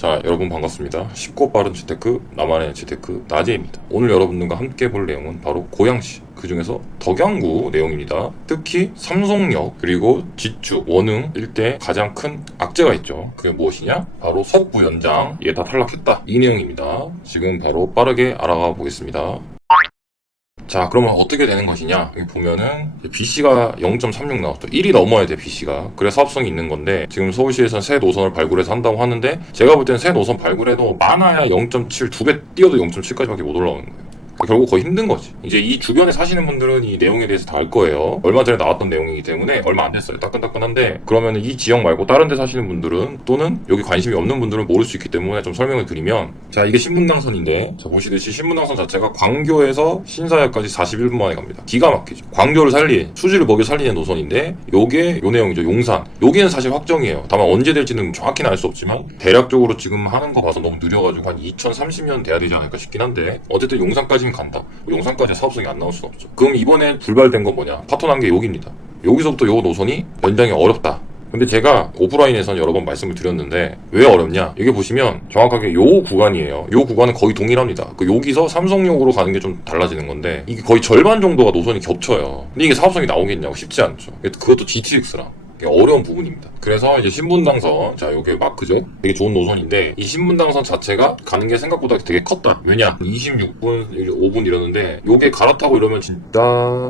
자, 여러분 반갑습니다. 쉽고 빠른 재테크, 나만의 재테크 나재입니다. 오늘 여러분들과 함께 볼 내용은 바로 고양시, 그 중에서 덕양구 내용입니다. 특히 삼성역 그리고 지축, 원흥 일대 가장 큰 악재가 있죠. 그게 무엇이냐? 바로 석부 연장, 얘 다 탈락했다. 이 내용입니다. 지금 바로 빠르게 알아가 보겠습니다. 자, 그러면 어떻게 되는 것이냐? 여기 보면은 BC가 0.36 나왔죠. 1이 넘어야 돼, BC가. 그래서 사업성이 있는 건데, 지금 서울시에서는 새 노선을 발굴해서 한다고 하는데, 제가 볼 때는 새 노선 발굴해도 많아야 0.7, 2배 뛰어도 0.7까지밖에 못 올라오는 거예요. 결국 거의 힘든 거지. 이제 이 주변에 사시는 분들은 이 내용에 대해서 다 알 거예요. 얼마 전에 나왔던 내용이기 때문에 얼마 안 됐어요. 따끈따끈한데, 그러면 이 지역 말고 다른 데 사시는 분들은, 또는 여기 관심이 없는 분들은 모를 수 있기 때문에 좀 설명을 드리면, 자, 이게 신분당선인데, 자, 보시듯이 신분당선 자체가 광교에서 신사역까지 41분 만에 갑니다. 기가 막히죠. 광교를 살린, 수지를 먹여 살리는 노선인데, 요게 요 내용이죠. 용산. 여기는 사실 확정이에요. 다만 언제 될지는 정확히는 알 수 없지만, 대략적으로 지금 하는 거 봐서 너무 느려가지고 한 2030년 돼야 되지 않을까 싶긴 한데, 어쨌든 용산까지 간다. 용산까지 사업성이 안 나올 수는 없죠. 그럼 이번에 불발된 건 뭐냐? 파토난 게 여기입니다. 여기서부터 요 노선이 연장이 어렵다. 근데 제가 오프라인에서는 여러 번 말씀을 드렸는데 왜 어렵냐? 여기 보시면 정확하게 요 구간이에요. 요 구간은 거의 동일합니다. 여기서 삼성역으로 가는 게 좀 달라지는 건데 이게 거의 절반 정도가 노선이 겹쳐요. 근데 이게 사업성이 나오겠냐고 쉽지 않죠. 그것도 GTX랑. 어려운 부분입니다. 그래서 이제 신분당선, 자, 요게 마크죠. 되게 좋은 노선인데 이 신분당선 자체가 가는 게 생각보다 되게 컸다. 왜냐? 26분, 5분 이러는데 요게 갈아타고 이러면 진짜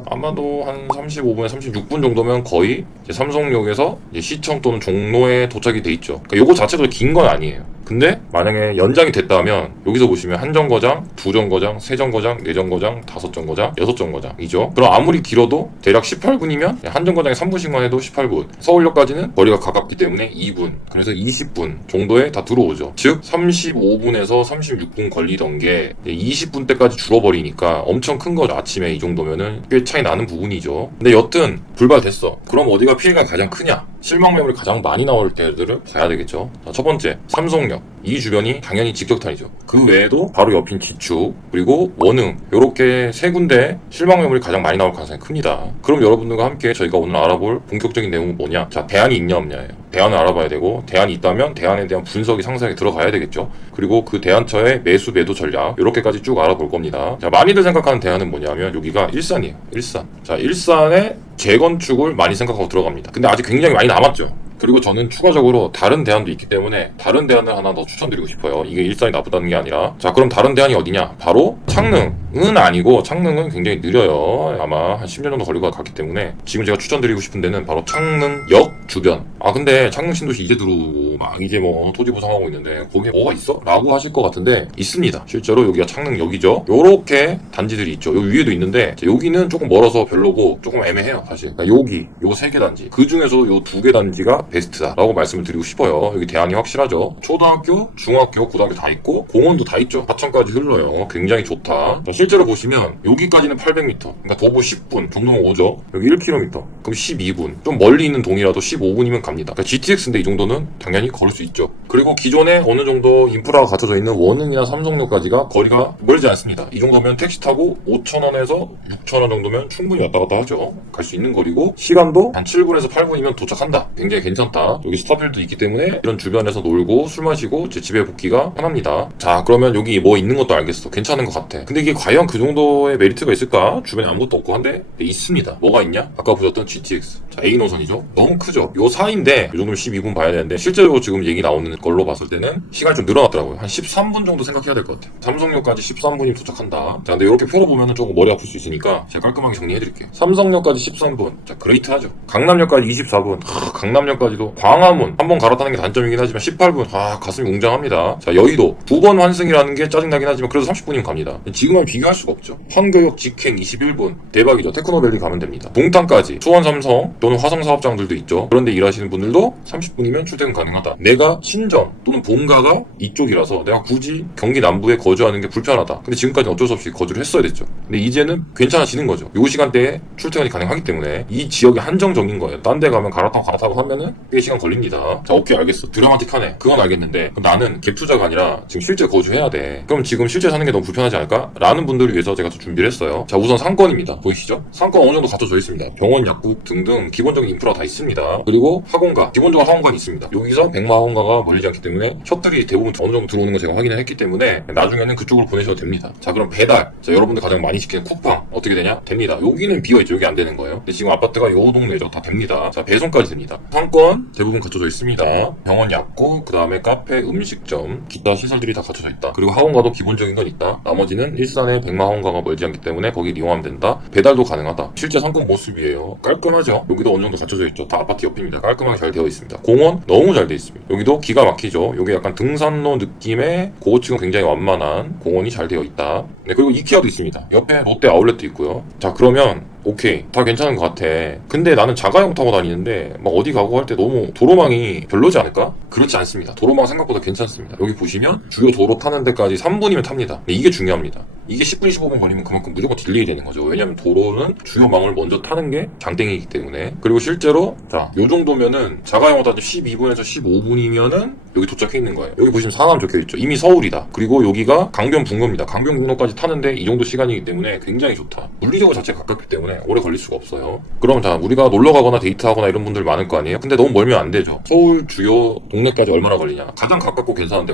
아마도 한 35분에 36분 정도면 거의 이제 삼성역에서 이제 시청 또는 종로에 도착이 돼 있죠. 그러니까 요거 자체가 긴 건 아니에요. 근데 만약에 연장이 됐다면 여기서 보시면 한 정거장, 두 정거장, 세 정거장, 네 정거장, 다섯 정거장, 여섯 정거장이죠. 그럼 아무리 길어도 대략 18분이면 한 정거장에 3분씩만 해도 18분. 서울역까지는 거리가 가깝기 때문에 2분. 그래서 20분 정도에 다 들어오죠. 즉 35분에서 36분 걸리던 게 20분 때까지 줄어버리니까 엄청 큰 거죠. 아침에 이 정도면은 꽤 차이 나는 부분이죠. 근데 여튼 불발됐어. 그럼 어디가 피해가 가장 크냐? 실망 매물이 가장 많이 나올 때들을 봐야 되겠죠. 자, 첫 번째, 삼성역. 이 주변이 당연히 직격탄이죠. 그 외에도 바로 옆인 지축, 그리고 원흥, 요렇게 세 군데 실망 매물이 가장 많이 나올 가능성이 큽니다. 그럼 여러분들과 함께 저희가 오늘 알아볼 본격적인 내용은 뭐냐? 자, 대안이 있냐 없냐예요. 대안을 알아봐야 되고, 대안이 있다면 대안에 대한 분석이 상세하게 들어가야 되겠죠. 그리고 그 대안처의 매수 매도 전략, 요렇게까지 쭉 알아볼 겁니다. 자, 많이들 생각하는 대안은 뭐냐면 여기가 일산이에요. 일산. 자, 일산의 재건축을 많이 생각하고 들어갑니다. 근데 아직 굉장히 많이 남았죠. 그리고 저는 추가적으로 다른 대안도 있기 때문에 다른 대안을 하나 더 추천드리고 싶어요. 이게 일산이 나쁘다는 게 아니라. 자, 그럼 다른 대안이 어디냐? 바로 창릉은 아니고, 창릉은 굉장히 느려요. 아마 한 10년 정도 걸릴 것 같기 때문에 지금 제가 추천드리고 싶은 데는 바로 창릉역 주변. 아, 근데 창릉 신도시 이제 들어오고 막 이제 뭐 토지 보상하고 있는데 거기에 뭐가 있어? 라고 하실 것 같은데 있습니다. 실제로 여기가 창릉역이죠. 요렇게 단지들이 있죠. 요 위에도 있는데 여기는 조금 멀어서 별로고 조금 애매해요, 사실. 그러니까 여기 요 3개 단지, 그 중에서 요 2개 단지가 베스트다라고 말씀을 드리고 싶어요. 여기 대안이 확실하죠. 초등학교, 중학교, 고등학교 다 있고 공원도 다 있죠. 하천까지 흘러요. 굉장히 좋다. 자, 실제로 보시면 여기까지는 800m, 그러니까 도보 10분 정도면 오죠. 여기 1km, 그럼 12분. 좀 멀리 있는 동이라도 15분이면 갑니다. 그러니까 GTX인데 이 정도는 당연히 걸을 수 있죠. 그리고 기존에 어느 정도 인프라가 갖춰져 있는 원흥이나 삼성역까지가 거리가 멀지 않습니다. 이 정도면 택시 타고 5,000원에서 6,000원 정도면 충분히 왔다 갔다 하죠. 갈 수 있는 거리고 시간도 한 7분에서 8분이면 도착한다. 굉장히 괜찮다. 여기 스타필도 있기 때문에 이런 주변에서 놀고 술 마시고 제 집에 복귀가 편합니다. 자, 그러면 여기 뭐 있는 것도 알겠어. 괜찮은 것 같아. 근데 이게 과연 그 정도의 메리트가 있을까? 주변에 아무것도 없고 한데 있습니다. 뭐가 있냐? 아까 보셨던 GTX. 자, A 노선이죠. 너무 크죠. 요 사이인데 요 정도면 12분 봐야 되는데 실제로 지금 얘기 나오는 걸로 봤을 때는 시간이 좀 늘어났더라고요. 한 13분 정도 생각해야 될 것 같아요. 삼성역까지 13분이면 도착한다. 자, 근데 이렇게 펴보면 조금 머리 아플 수 있으니까 제가 깔끔하게 정리해드릴게요. 삼성역까지 13분. 자, 그레이트하죠. 강남역까지 24분. 강남역까지도 광화문 한번 갈아타는 게 단점이긴 하지만 18분. 가슴이 웅장합니다. 자, 여의도 2번 환승이라는 게 짜증나긴 하지만 그래도 30분이면 갑니다. 지금은 비교할 수가 없죠. 황교역 직행 21분. 대박이죠. 테크노밸리 가면 됩니다. 동탄까지 수원 삼성 또는 화성 사업장들도 있죠. 그런데 일하시는 분들도 30분이면 출퇴근 가능하다. 내가 친정 또는 본가가 이쪽이라서 내가 굳이 경기 남부에 거주하는 게 불편하다. 근데 지금까지는 어쩔 수 없이 거주를 했어야 됐죠. 근데 이제는 괜찮아지는 거죠. 요 시간대에 출퇴근이 가능하기 때문에 이 지역이 한정적인 거예요. 딴 데 가면 갈아타고 하면은 꽤 시간 걸립니다. 자, 오케이, 알겠어. 드라마틱하네. 그건 알겠는데 나는 갭 투자가 아니라 지금 실제 거주해야 돼. 그럼 지금 실제 사는 게 너무 불편하지 않을까? 라는 분들을 위해서 제가 또 준비를 했어요. 자, 우선 상권입니다. 보이시죠? 상권 어느 정도 갖춰져 있습니다. 병원, 약국 등등 기본적인 인프라 다 있습니다. 그리고 학원가, 기본적으로 학원가 있습니다. 여기서 백마 학원가가 멀리지 않기 때문에 셔틀이 대부분 어느 정도 들어오는 거 제가 확인을 했기 때문에 나중에는 그쪽으로 보내셔도 됩니다. 자, 그럼 배달. 자, 여러분들 가장 많이 시키는 쿠팡 어떻게 되냐? 됩니다. 여기는 비어있죠. 여기 안 되는 거예요. 근데 지금 아파트가 요 동네죠. 다 됩니다. 자, 배송까지 됩니다. 상권 대부분 갖춰져 있습니다. 병원, 약국, 그 다음에 카페, 음식점, 기타 시설들이 다 갖춰져 있다. 그리고 학원가도 기본적인 건 있다. 나머지는 일산에 백마 학원가가 멀지 않기 때문에 거기 이용하면 된다. 배달도 가능하다. 실제 상권 모습이에요. 깔끔하죠? 여기도 어느 정도 갖춰져 있죠. 다 아파트 옆입니다. 깔끔하게 잘 되어 있습니다. 공원 너무 잘 되어 있습니다. 여기도 기가 막히죠. 여기 약간 등산로 느낌의 고층은 굉장히 완만한 공원이 잘 되어 있다. 네, 그리고 이케아도 있습니다. 옆에 롯데 아울렛도 있고요. 자, 그러면 오케이, 다 괜찮은 것 같아. 근데 나는 자가용 타고 다니는데 막 어디 가고 할 때 너무 도로망이 별로지 않을까? 그렇지 않습니다. 도로망 생각보다 괜찮습니다. 여기 보시면 주요 도로 타는 데까지 3분이면 탑니다. 근데 이게 중요합니다. 이게 10분, 15분 걸리면 그만큼 무조건 딜레이 되는 거죠. 왜냐면 도로는 주요 망을 먼저 타는 게 장땡이기 때문에. 그리고 실제로 자, 요 정도면은 자가용으로 타도 12분에서 15분이면은 여기 도착해 있는 거예요. 여기 보시면 상암 적혀있죠. 이미 서울이다. 그리고 여기가 강변북로입니다. 강변북로까지 타는데 이 정도 시간이기 때문에 굉장히 좋다. 물리적으로 자체가 가깝기 때문에 오래 걸릴 수가 없어요. 그럼 자, 우리가 놀러 가거나 데이트하거나 이런 분들 많을 거 아니에요? 근데 너무 멀면 안 되죠. 서울 주요 동네까지 얼마나 걸리냐? 가장 가깝고 괜찮은데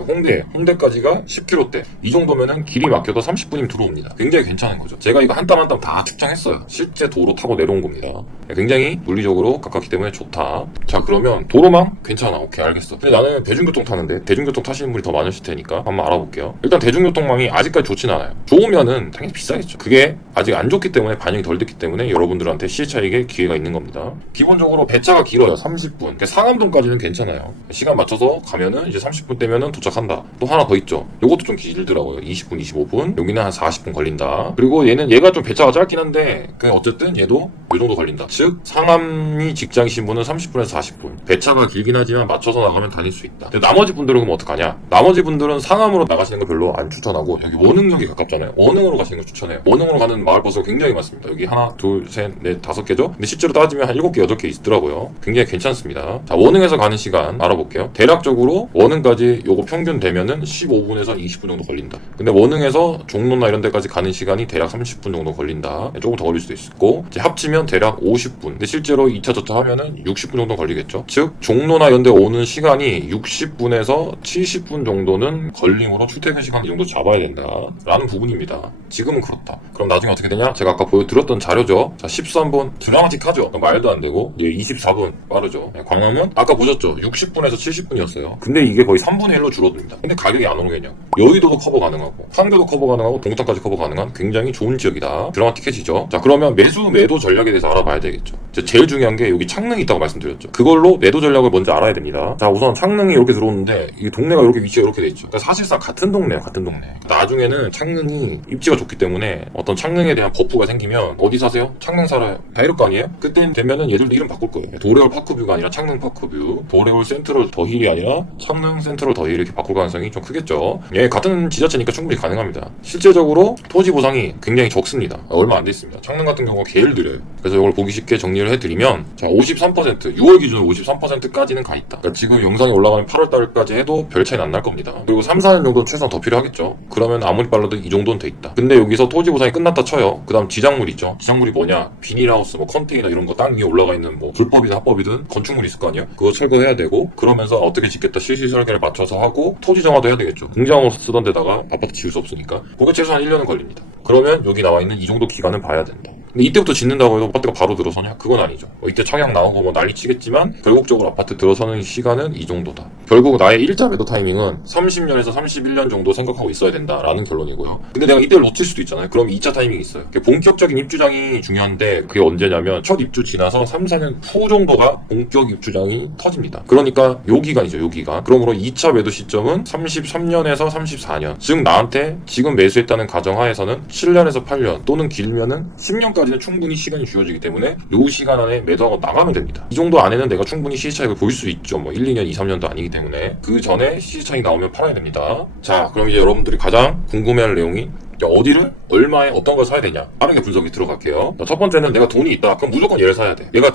홍대까지가 10km대. 이 정도면은 길이 막혀도 30분이면 들어옵니다. 굉장히 괜찮은 거죠. 제가 이거 한 땀 한 땀 다 측정했어요. 실제 도로 타고 내려온 겁니다. 굉장히 물리적으로 가깝기 때문에 좋다. 자, 그러면 도로망 괜찮아. 오케이, 알겠어. 근데 나는 대중교통 타는데 대중교통 타시는 분이 더 많으실 테니까 한번 알아볼게요. 일단 대중교통망이 아직까지 좋진 않아요. 좋으면은 당연히 비싸겠죠. 그게 아직 안 좋기 때문에 반영이 덜 됐기 때문에 여러분들한테 시세 차익의 기회가 있는 겁니다. 기본적으로 배차가 길어요. 30분. 그러니까 상암동까지는 괜찮아요. 시간 맞춰서 가면은 이제 30분 되면은 도착한다. 또 하나 더 있죠. 요것도 좀 길더라고요. 20분, 25분. 여기는 한 40분 걸린다. 그리고 얘가 좀 배차가 짧긴 한데 어쨌든 얘도 이 정도 걸린다. 즉 상암이 직장이신 분은 30분에서 40분. 배차가 길긴 하지만 맞춰서 나가면 다닐 수 있다. 근데 나머지 분들은 그럼 어떡하냐? 나머지 분들은 상암으로 나가시는 거 별로 안 추천하고 여기 원흥역이 가깝잖아요. 원흥으로 가시는 거 추천해요. 원흥으로 가는 마을버스가 굉장히 많습니다. 여기 하나, 둘, 셋, 넷, 5개죠? 근데 실제로 따지면 한 7개, 8개 있더라고요. 굉장히 괜찮습니다. 자, 원흥에서 가는 시간 알아볼게요. 대략적으로 원흥까지 요거 평균 되면은 15분에서 20분 정도 걸린다. 근데 원흥에서 종로나 이런 데까지 가는 시간이 대략 30분 정도 걸린다. 조금 더 걸릴 수도 있고 이제 합치면 대략 50분. 근데 실제로 2차 저차 하면은 60분 정도 걸리겠죠. 즉 종로나 이런 데 오는 시간이 60분에서 70분 정도는 걸림으로 출퇴근 시간 이 정도 잡아야 된다 라는 부분입니다. 지금은 그렇다. 그럼 나중에 어떻게 되냐? 제가 아까 보여드렸던 자료죠. 자, 13분 드라마틱하죠. 말도 안 되고 이제 24분 빠르죠. 광화문 아까 보셨죠? 60분에서 70분이었어요. 근데 이게 거의 3분의 1로 줄어듭니다. 근데 가격이 안 오르겠냐? 여의도도 커버 가능하고 판교도 커버 가능하고 동탄까지 커버 가능한 굉장히 좋은 지역이다. 드라마틱해지죠. 자, 그러면 매도 전략에 대해서 알아봐야 되겠죠. 제일 중요한 게 여기 창릉이 있다고 말씀드렸죠. 그걸로 매도 전략을 먼저 알아야 됩니다. 자, 우선 창릉이 이렇게 들어오는데 이 동네가 이렇게 위치가 이렇게 돼 있죠. 그러니까 사실상 같은 동네야, 같은 동네. 나중에는 창릉이 입지가 좋기 때문에 어떤 창릉에 대한 버프가 생기면 어디 사세요? 창릉 살아요. 다 이럴 거 아니에요? 그때 되면은 얘들도 이름 바꿀 거예요. 도레올 파크뷰가 아니라 창릉 파크뷰, 도레올 센트럴 더힐이 아니라 창릉 센트럴 더힐 이렇게 바꿀 가능성이 좀 크겠죠. 예, 같은 지자체니까 충분히 가능합니다. 실제적으로 토지 보상이 굉장히 적습니다. 얼마 안 돼 있습니다. 창릉 같은 경우가 개를 드려요. 그래서 이걸 보기 쉽게 정리를 해드리면 자, 53% 6월 기준으로 53%까지는 가 있다. 그러니까 지금 영상이 올라가면 8월달까지 해도 별 차이는 안 날 겁니다. 그리고 3, 4년 정도는 최소한 더 필요하겠죠. 그러면 아무리 빨라도 이 정도는 돼 있다. 근데 여기서 토지 보상이 끝났다 쳐요. 그 다음 지작물 있죠. 지작물이 뭐냐? 비닐하우스, 뭐 컨테이너 이런 거 땅 위에 올라가 있는 뭐 불법이든 합법이든 건축물이 있을 거 아니에요? 그거 철거해야 되고 그러면서 어떻게 짓겠다 실시 설계를 맞춰서 하고 토지 정화도 해야 되겠죠. 공장으로 쓰던 데다가 아파트 지을 수 없으니까 그게 최소한 1년은 걸립니다. 그러면 여기 나와 있는 이 정도 기간은 봐야 된다. 근데 이때부터 짓는다고 해서 아파트가 바로 들어서냐? 그건 아니죠. 이때 청약 나오고 뭐 난리 치겠지만 결국적으로 아파트 들어서는 시간은 이 정도다. 결국 나의 일자 매도 타이밍은 30년에서 31년 정도 생각하고 있어야 된다라는 결론이고요. 근데 내가 이때를 놓칠 수도 있잖아요. 그럼 2차 타이밍이 있어요. 본격적인 입주장이 중요한데 그게 언제냐면 첫 입주 지나서 3, 4년 후 정도가 본격 입주장이 터집니다. 그러니까 요 기간이죠. 요 기간. 그러므로 2차 매도 시점은 33년에서 34년. 즉 나한테 지금 매수했다는 가정하에서는 7년에서 8년 또는 길면은 10년까지는 충분히 시간이 주어지기 때문에 요 시간 안에 매도하고 나가면 됩니다. 이 정도 안에는 내가 충분히 시세 차익을 볼 수 있죠. 뭐 1, 2년, 2, 3년도 아니기 때문에 그 전에 시세 차익이 나오면 팔아야 됩니다. 자, 그럼 이제 여러분들이 가장 궁금해할 내용이 어디를 얼마에 어떤 걸 사야 되냐 빠르게 분석이 들어갈게요. 자, 첫 번째는 내가 돈이 있다. 그럼 무조건 얘를 사야 돼. 얘가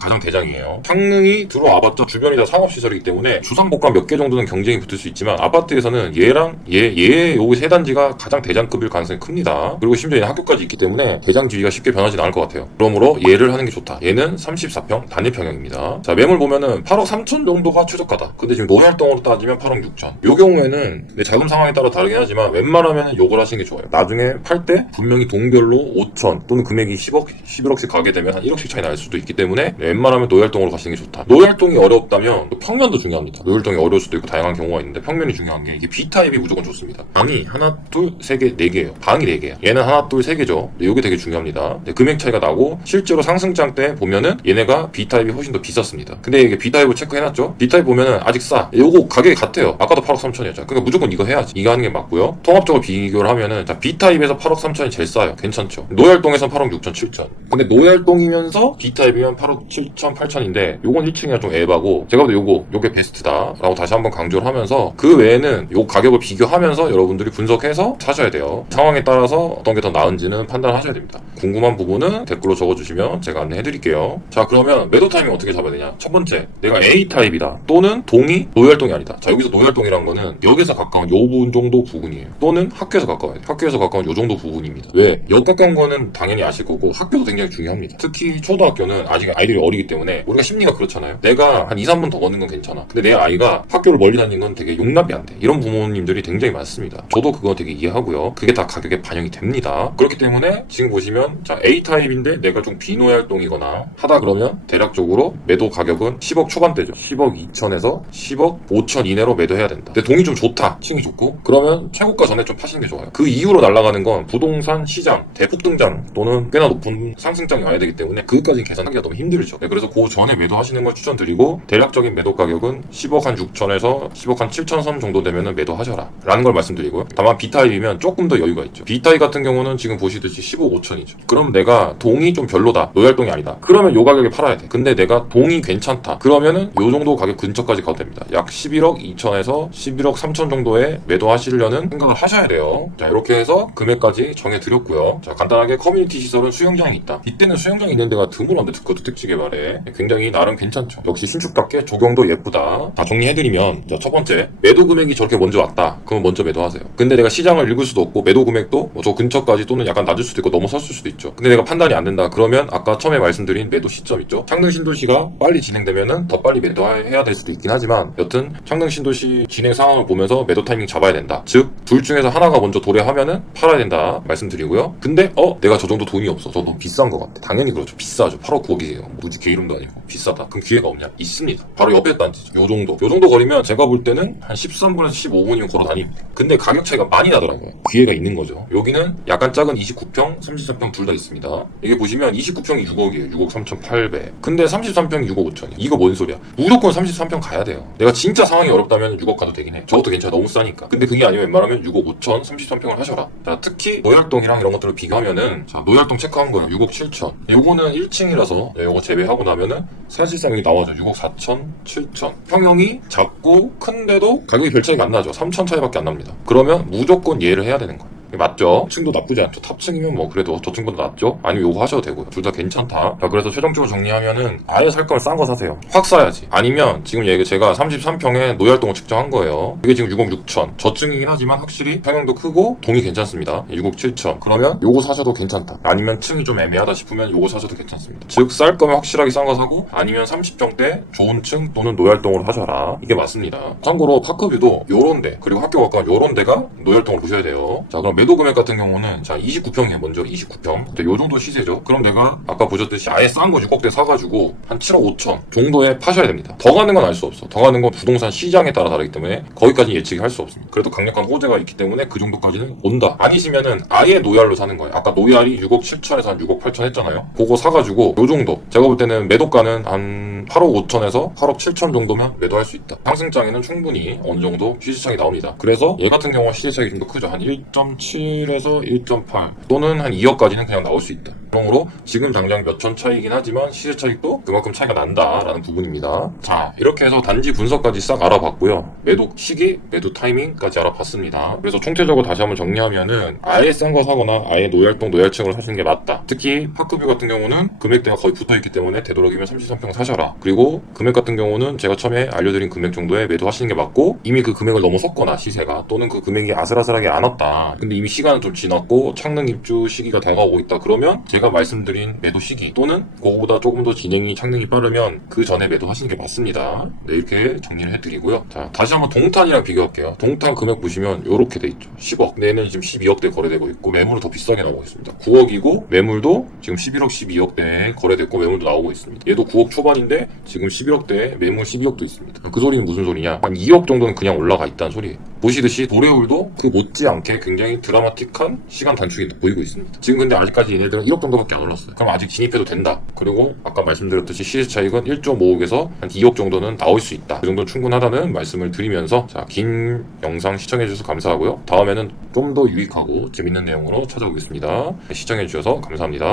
가장 대장이에요. 창능이 들어와봤자 주변이 다 상업시설이기 때문에 주상복합 몇 개 정도는 경쟁이 붙을 수 있지만 아파트에서는 얘랑 얘 요 세 단지가 가장 대장급일 가능성이 큽니다. 그리고 심지어 얘는 학교까지 있기 때문에 대장 지위가 쉽게 변하진 않을 것 같아요. 그러므로 얘를 하는 게 좋다. 얘는 34평 단일평형입니다. 자, 매물 보면은 8억 3천 정도가 최저가다. 근데 지금 노후활동으로 따지면 8억 6천. 요 경우에는 내 자금 상황에 따라 다르긴 하지만 웬만하면 요걸 하시는 게 좋아요. 나중에 팔 때 분명히 동별로 5천 또는 금액이 10억, 11억씩 가게 되면 한 1억씩 차이 날 수도 있기 때문에 웬만하면 노후활동으로 가시는 게 좋다. 노후활동이 어렵다면 평면도 중요합니다. 노후활동이 어려울 수도 있고 다양한 경우가 있는데 평면이 중요한 게 이게 B타입이 무조건 좋습니다. 방이 하나, 둘, 세 개, 네 개예요. 방이 네 개야. 얘는 하나, 둘, 세 개죠. 이게 되게 중요합니다. 금액 차이가 나고 실제로 상승장 때 보면은 얘네가 B타입이 훨씬 더 비쌌습니다. 근데 이게 B타입을 체크해놨죠. B타입 보면은 아직 싸. 요거 가격이 같아요. 아까도 8억 3천이었잖아. 그러니까 무조건 이거 해야지. 이거 하는 게 맞고요. 통합적으로 비교를 하면은 자, B타입에서 8억 3천이 제일 싸요. 괜찮죠. 노후활동에선 8억 6천 7천. 근데 노후활동이면서 B타입이면 8억 7천 8천인데 요건 1층이라 좀 에바고 제가 볼 때 요게 베스트다 라고 다시 한번 강조를 하면서 그 외에는 요 가격을 비교하면서 여러분들이 분석해서 사셔야 돼요. 상황에 따라서 어떤 게 더 나은지는 판단하셔야 됩니다. 궁금한 부분은 댓글로 적어주시면 제가 안내해드릴게요. 자, 그러면 매도 타이밍 어떻게 잡아야 되냐. 첫 번째, 내가 A타입이다 또는 동이 노후활동이 아니다. 자, 여기서 노후활동이란 거는 역에서 가까운 요 부분 정도 부분이에요. 또는 학교에서 가까워야 돼. 학교에서 가까운 요 정도 부분입니다. 왜? 역 가까운 거는 당연히 아실 거고 학교도 굉장히 중요합니다. 특히 초등학교는 아직 아이들이 어리기 때문에 우리가 심리가 그렇잖아요. 내가 한 2, 3분 더 걷는 건 괜찮아. 근데 내 아이가 학교를 멀리 다니는 건 되게 용납이 안 돼. 이런 부모님들이 굉장히 많습니다. 저도 그거 되게 이해하고요. 그게 다 가격에 반영이 됩니다. 그렇기 때문에 지금 보시면 자, A타입인데 내가 좀 비노후활동이거나 하다 그러면 대략적으로 매도 가격은 10억 초반대죠. 10억 2천에서 10억 5천 이내로 매도해야 된다. 근데 동이 좀 좋다. 층이 좋고 그러면 최고가 전에 좀 파시는 게 좋아요. 그 이후로 날아가는 건 부동산 시장 대폭 등장 또는 꽤나 높은 상승장이 와야 되기 때문에 그것까지 계산하기가 너무 힘들죠. 네, 그래서 그 전에 매도하시는 걸 추천드리고 대략적인 매도 가격은 10억 한 6천에서 10억 한 7천 선 정도 되면 매도하셔라 라는 걸 말씀드리고요. 다만 B타입이면 조금 더 여유가 있죠. B타입 같은 경우는 지금 보시듯이 15억 5천이죠. 그럼 내가 동이 좀 별로다. 노후활동이 아니다. 그러면 요 가격에 팔아야 돼. 근데 내가 동이 괜찮다. 그러면은 요 정도 가격 근처까지 가도 됩니다. 약 11억 2천에서 11억 3천 정도에 매도하시려는 생각을 하셔야 돼요. 자, 이렇게 해서 금액까지 정해드렸고요. 자, 간단하게 커뮤니티 시설은 수영장이 있다. 이때는 수영장이 있는 데가 드물었는데 그것도 택지 개발에 굉장히 나름 괜찮죠. 역시 신축답게 조경도 예쁘다. 다 정리해드리면 자, 첫 번째 매도 금액이 저렇게 먼저 왔다. 그럼 먼저 매도하세요. 근데 내가 시장을 읽을 수도 없고 매도 금액도 뭐 저 근처까지 또는 약간 낮을 수도 있고 넘어섰을 수도 있죠. 근데 내가 판단이 안 된다. 그러면 아까 처음에 말씀드린 매도 시점 있죠. 창릉 신도시가 빨리 진행되면은 더 빨리 매도해야 될 수도 있긴 하지만 여튼 창릉 신도시 진행 상황을 보면서 매도 타이밍 잡아야 된다. 즉 둘 중에서 하나가 먼저 도래하면은 팔아야 된다 말씀드리고요. 근데 내가 저 정도 돈이 없어. 저 너무 비싼 것 같아. 당연히 그렇죠. 비싸죠. 8억 9억이에요. 무지 개 이름도 아니고 비싸다. 그럼 기회가 없냐? 있습니다. 바로 옆에 단지죠. 요 정도 거리면 제가 볼 때는 한 13분에서 15분이면 걸어 다닙니다. 근데 가격 차이가 많이 나더라고요. 기회가 있는 거죠. 여기는 약간 작은 29평, 33평 둘 다 있습니다. 이게 보시면 29평이 6억이에요. 6억 3,800. 근데 33평이 6억 5천이에요. 이거 뭔 소리야? 무조건 33평 가야 돼요. 내가 진짜 상황이 어렵다면 6억 가도 되긴 해. 저것도 괜찮아. 너무 싸니까. 근데 그게 아니면 웬만하면 6억 5천, 33평을 하셔라. 자, 특히 노활동이랑 이런 것들을 비교하면은 자, 노활동 체크한 거예요. 6억 7천. 요거는 1층이라서 요거 제외하고 나면은 사실상 여기 나와죠. 6억 4천, 7천. 평형이 작고 큰데도 가격이 별 차이가 안 나죠. 3천 차이밖에 안 납니다. 그러면 무조건 얘를 해야 되는 거예요. 맞죠? 층도 나쁘지 않죠. 탑층이면 뭐 그래도 저층보다 낫죠? 아니면 요거 하셔도 되고요. 둘 다 괜찮다. 자, 그래서 최종적으로 정리하면은 아예 살 거면 싼 거 사세요. 확 사야지. 아니면 지금 얘기 제가 33평에 노후활동을 측정한 거예요. 이게 지금 6억 6천. 저층이긴 하지만 확실히 평형도 크고 동이 괜찮습니다. 6억 7천. 그러면 요거 사셔도 괜찮다. 아니면 층이 좀 애매하다 싶으면 요거 사셔도 괜찮습니다. 즉 쌀 거면 확실하게 싼 거 사고 아니면 30평대 좋은 층 또는 노후활동으로 하셔라. 이게 맞습니다. 참고로 파크뷰도 요런데 그리고 학교 가까운 요런 데가 노후활동을 보셔야 돼요. 자, 그럼 매도 금액 같은 경우는 자 29평이에요. 먼저 29평. 요 정도 시세죠. 그럼 내가 아까 보셨듯이 아예 싼 거 6억대 사가지고 한 7억 5천 정도에 파셔야 됩니다. 더 가는 건 알 수 없어. 더 가는 건 부동산 시장에 따라 다르기 때문에 거기까지 예측이 할 수 없습니다. 그래도 강력한 호재가 있기 때문에 그 정도까지는 온다. 아니시면은 아예 노얄로 사는 거예요. 아까 노얄이 6억 7천에서 한 6억 8천 했잖아요. 그거 사가지고 요 정도. 제가 볼 때는 매도가는 한 8억 5천에서 8억 7천 정도면 매도할 수 있다. 상승장에는 충분히 어느 정도 시세차익이 나옵니다. 그래서 얘 같은 경우는 시세차익이 좀 더 크죠. 한 1.7에서 1.8 또는 한 2억까지는 그냥 나올 수 있다. 그러므로 지금 당장 몇 천 차이긴 하지만 시세 차익도 그만큼 차이가 난다라는 부분입니다. 자, 이렇게 해서 단지 분석까지 싹 알아봤고요. 매도 시기, 매도 타이밍까지 알아봤습니다. 그래서 총체적으로 다시 한번 정리하면은 아예 싼 거 사거나 아예 노얄동 노얄층으로 사시는 게 맞다. 특히 파크뷰 같은 경우는 금액대가 거의 붙어있기 때문에 되도록이면 33평 사셔라. 그리고 금액 같은 경우는 제가 처음에 알려드린 금액 정도에 매도하시는 게 맞고, 이미 그 금액을 넘어섰거나 시세가, 또는 그 금액이 아슬아슬하게 안 왔다. 근데 이미 시간은 좀 지났고 창능 입주 시기가 다가오고 있다. 그러면 제가 말씀드린 매도 시기 또는 그거보다 조금 더 진행이 창능이 빠르면 그 전에 매도하시는 게 맞습니다. 네, 이렇게 정리를 해드리고요. 자, 다시 한번 동탄이랑 비교할게요. 동탄 금액 보시면 이렇게 돼 있죠. 10억. 내는 지금 12억대 거래되고 있고 매물은 더 비싸게 나오고 있습니다. 9억이고 매물도 지금 11억, 12억대 거래됐고 매물도 나오고 있습니다. 얘도 9억 초반인데 지금 11억대 매물 12억도 있습니다. 그 소리는 무슨 소리냐? 한 2억 정도는 그냥 올라가 있다는 소리예요. 보시듯이 도레울도 그 못지않게 굉장히 드라마틱한 시간 단축이 보이고 있습니다. 지금 근데 아직까지 얘네들은 1억 정도밖에 안 올랐어요. 그럼 아직 진입해도 된다. 그리고 아까 말씀드렸듯이 시세 차익은 1.5억에서 한 2억 정도는 나올 수 있다. 그 정도는 충분하다는 말씀을 드리면서, 자, 긴 영상 시청해주셔서 감사하고요. 다음에는 좀 더 유익하고 재밌는 내용으로 찾아오겠습니다. 시청해주셔서 감사합니다.